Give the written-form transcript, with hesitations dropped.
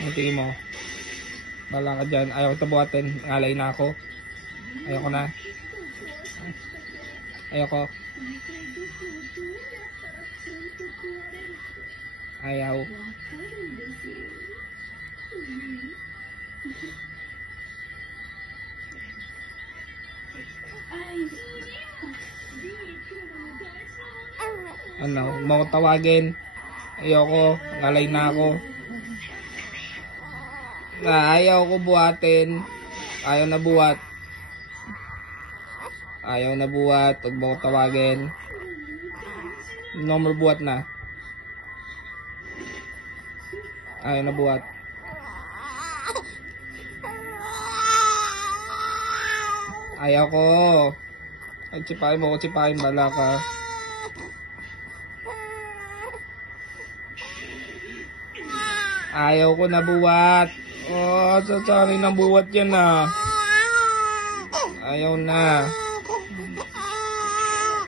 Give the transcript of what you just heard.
Ang tingin mo? Bala ka dyan. Ayaw ko tabuhatin. Ngalay na ako. Ayaw ko na. Ayaw ko. Ayaw. Ano? Mau tawagin. Ayoko. Ngalay na ako. Ayaw ko buhatin. Ayaw na buhat. Ayaw na buhat. Huwag mo ko tawagin. Number buhat na. Ayaw na buhat. Ayaw ko. Tsipahin mo ko. Tsipahin. Bala ka. Ayaw ko na buhat. Oh, sorry na buhat yan ah. Ayaw na.